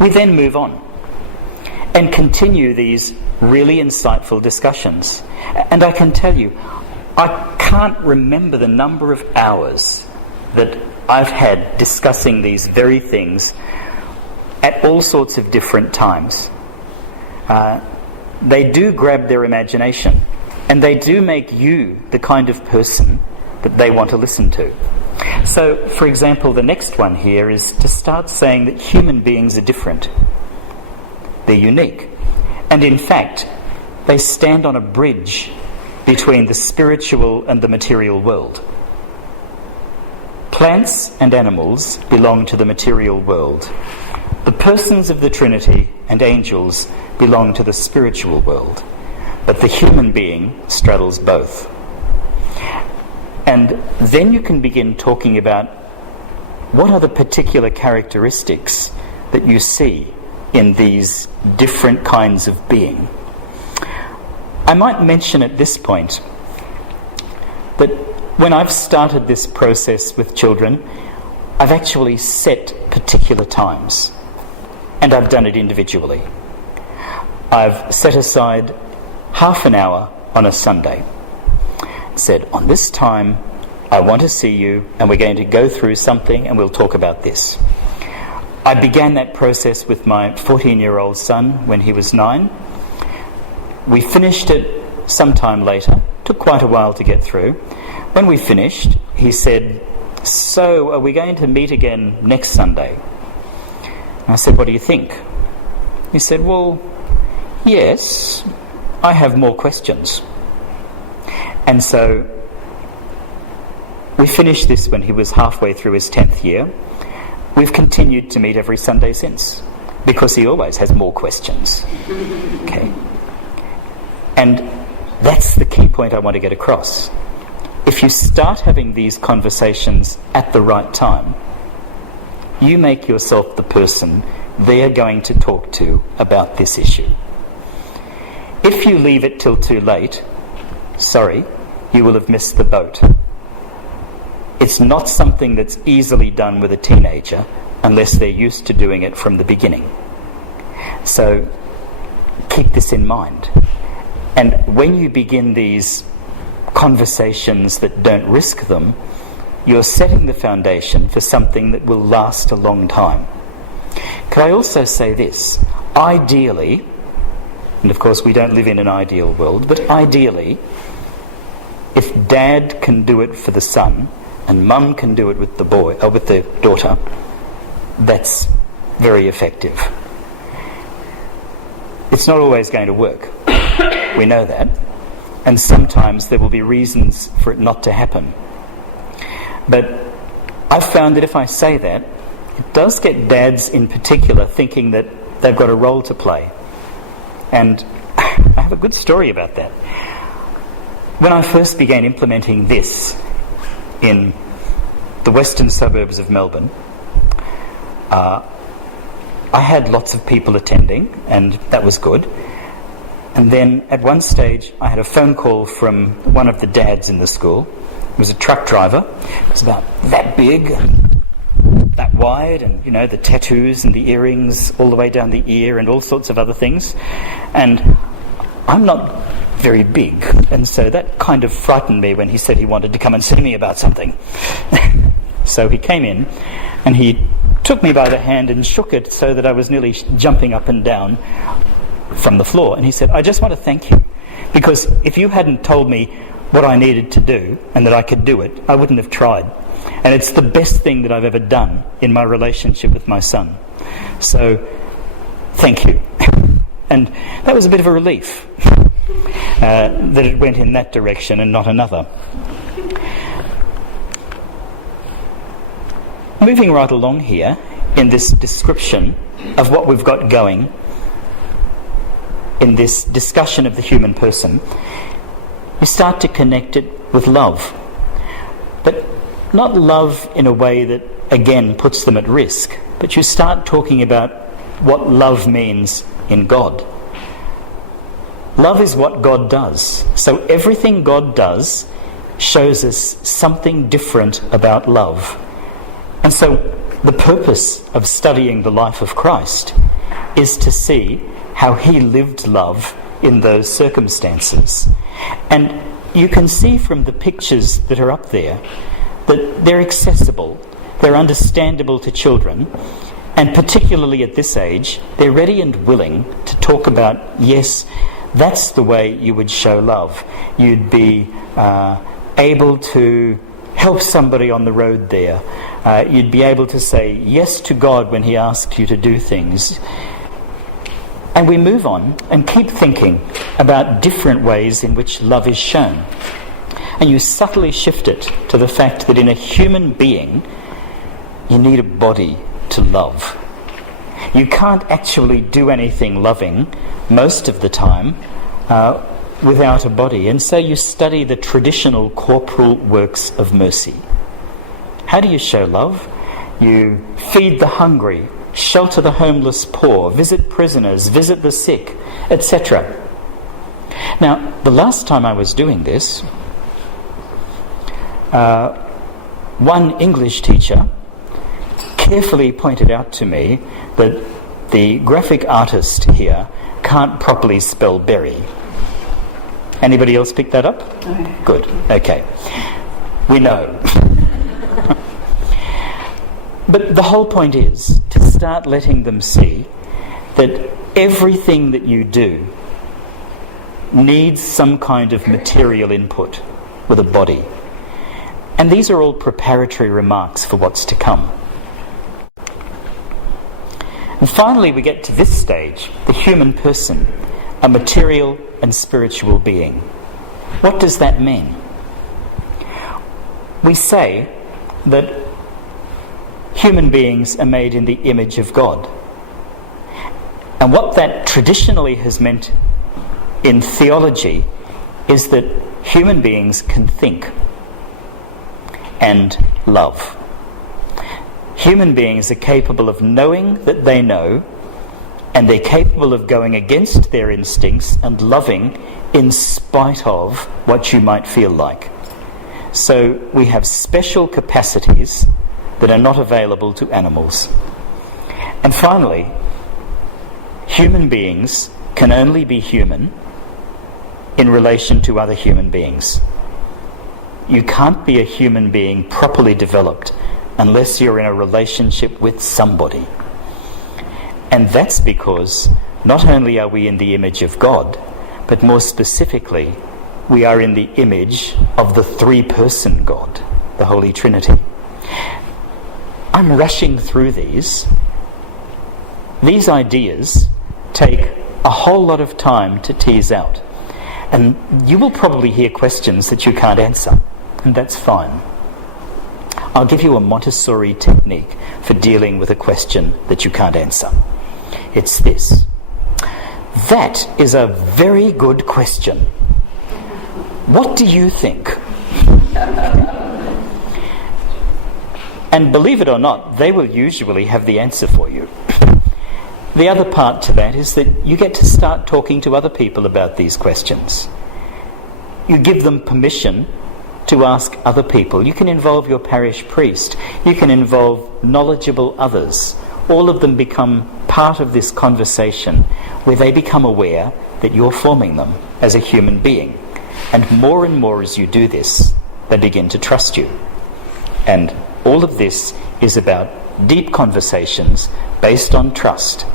We then move on and continue these really insightful discussions. And I can tell you, I can't remember the number of hours that I've had discussing these very things at all sorts of different times. They do grab their imagination, and they do make you the kind of person that they want to listen to. So, for example, the next one here is to start saying that human beings are different. They're unique. And in fact, they stand on a bridge between the spiritual and the material world. Plants and animals belong to the material world. The persons of the Trinity and angels belong to the spiritual world. But the human being straddles both. And then you can begin talking about what are the particular characteristics that you see in these different kinds of being. I might mention at this point that when I've started this process with children, I've actually set particular times, and I've done it individually. I've set aside half an hour on a Sunday. Said, on this time, I want to see you, and we're going to go through something, and we'll talk about this. I began that process with my 14-year-old son when he was 9. We finished it sometime later. Took quite a while to get through. When we finished, he said, so are we going to meet again next Sunday? I said, what do you think? He said, well, yes, I have more questions. And so we finished this when he was halfway through his 10th year. We've continued to meet every Sunday since, because he always has more questions. Okay? And that's the key point I want to get across. If you start having these conversations at the right time, you make yourself the person they're going to talk to about this issue. If you leave it till too late, sorry, you will have missed the boat. It's not something that's easily done with a teenager unless they're used to doing it from the beginning. So keep this in mind. And when you begin these conversations that don't risk them, you're setting the foundation for something that will last a long time. Could I also say this? Ideally, and of course we don't live in an ideal world, but ideally, if dad can do it for the son and mum can do it with the boy or with the daughter, that's very effective. It's not always going to work. We know that. And sometimes there will be reasons for it not to happen. But I've found that if I say that, it does get dads in particular thinking that they've got a role to play. And I have a good story about that. When I first began implementing this in the western suburbs of Melbourne, I had lots of people attending, and that was good. And then at one stage I had a phone call from one of the dads in the school. It was a truck driver. It was about that big, that wide, and you know, the tattoos and the earrings all the way down the ear and all sorts of other things. And I'm not very big, and so that kind of frightened me when he said he wanted to come and see me about something. So he came in and he took me by the hand and shook it so that I was nearly jumping up and down from the floor. And he said, I just want to thank you, because if you hadn't told me what I needed to do and that I could do it, I wouldn't have tried. And it's the best thing that I've ever done in my relationship with my son. So thank you. And that was a bit of a relief that it went in that direction and not another. Moving right along here in this description of what we've got going in this discussion of the human person, you start to connect it with love. But not love in a way that, again, puts them at risk, but you start talking about what love means in God. Love is what God does. So everything God does shows us something different about love. And so the purpose of studying the life of Christ is to see how he lived love in those circumstances. And you can see from the pictures that are up there that they're accessible, they're understandable to children, and particularly at this age, they're ready and willing to talk about, yes, that's the way you would show love. You'd be able to help somebody on the road there. You'd be able to say yes to God when he asked you to do things. And we move on and keep thinking about different ways in which love is shown. And you subtly shift it to the fact that in a human being, you need a body to love. You can't actually do anything loving most of the time without a body. And so you study the traditional corporal works of mercy. How do you show love? You feed the hungry, shelter the homeless poor, visit prisoners, visit the sick, etc. Now, the last time I was doing this, one English teacher carefully pointed out to me that the graphic artist here can't properly spell berry. Anybody else pick that up? No. Good. Okay. We know. But the whole point is to start letting them see that everything that you do needs some kind of material input with a body. And these are all preparatory remarks for what's to come. And finally we get to this stage, the human person, a material and spiritual being. What does that mean? We say that human beings are made in the image of God. And what that traditionally has meant in theology is that human beings can think and love. Human beings are capable of knowing that they know, and they're capable of going against their instincts and loving in spite of what you might feel like. So we have special capacities that are not available to animals. And finally, human beings can only be human in relation to other human beings. You can't be a human being properly developed unless you're in a relationship with somebody. And that's because not only are we in the image of God, but more specifically, we are in the image of the three-person God, the Holy Trinity. I'm rushing through these. These ideas take a whole lot of time to tease out. And you will probably hear questions that you can't answer, and that's fine. I'll give you a Montessori technique for dealing with a question that you can't answer. It's this. That is a very good question. What do you think? And believe it or not, they will usually have the answer for you. The other part to that is that you get to start talking to other people about these questions. You give them permission to ask other people. You can involve your parish priest. You can involve knowledgeable others. All of them become part of this conversation where they become aware that you're forming them as a human being. And more as you do this, they begin to trust you. And all of this is about deep conversations based on trust.